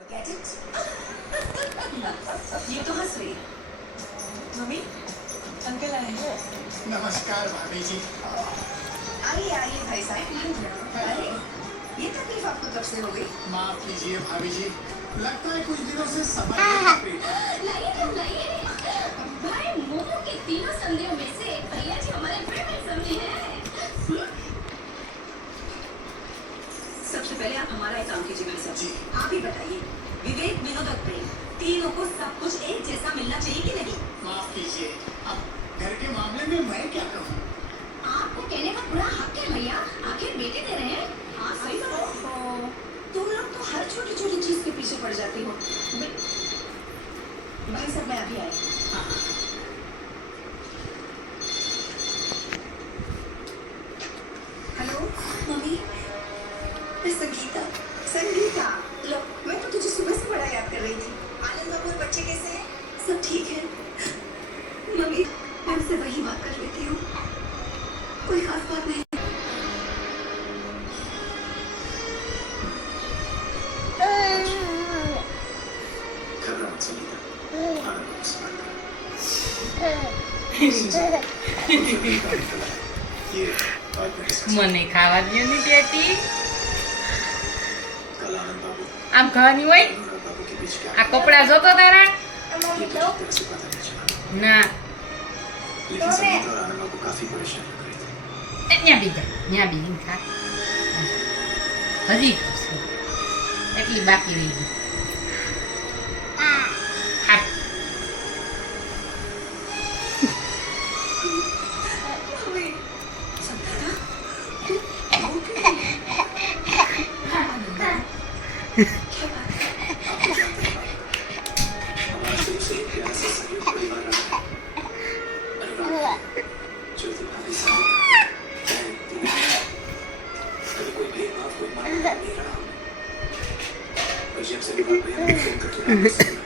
Get it? ये तो हंस रही है। मम्मी, अंकल आए हैं। नमस्कार भाभी जी। आइए आइए भाई साहब। अरे ये तकलीफ आपको कब से हो गई? माफ कीजिए भाभी जी, लगता है कुछ दिनों से समय नहीं। लाइए भाई मोमो के तीनों संधियों में से भैया जी हमारे फेवरेट संधि है। सबसे पहले आप हमारा एक काम कीजिए भाई साहब। जी। आप ही बताइए, विवेक, विनोद और प्रेम तीनों को सब कुछ एक जैसा मिलना चाहिए कि नहीं? माफ कीजिए, अब घर के मामले में मैं क्या कहूँ? आपको कहने का पूरा हक है भैया, आखिर बेटे दे रहे हैं। हाँ सही बात। तुम लोग तो हर छोटी छोटी चीज के पीछे पड़ जाती हो। भाई साहब मैं अभी आई। हेलो मम्मी, मैं संगीता। संगीता, लो मैं तो तुझे सुबह से बड़ा याद कर रही थी। आनंद बाबू और बच्चे कैसे हैं? सब ठीक है। मम्मी, मैं उनसे वही बात कर लेती हूँ, कोई खास बात नहीं। घबरा मत संगीता, आनंद बाबू से बात करो। ये बात मैं डिस्कस મને ખાવા દ્યો ની બેટી कल आनंद बाबू આમ ખાવાની હોય और अनुराग बाबू के बीच क्या આ કપડા જોતો તારા ये तो ठीक तरह से पता नहीं चला, ના लेकिन संगीता और आनंद बाबू काफी परेशान लग रहे थे। ન્યા બીજા ખા હજી ખાશું એટલી બાકી રહી ગઈ ખા मम्मी, संगीता, क्या बात है? आपको जानते हैं हमारा शुरू से ही प्यार से संयुक्त परिवार रहा है। अनुराग, ज्योति भाभी, संगीता, कभी कोई भेदभाव, कोई मान नहीं रहा हमने। और जब से अनुराग भैया ने फोन करके वापस सुना,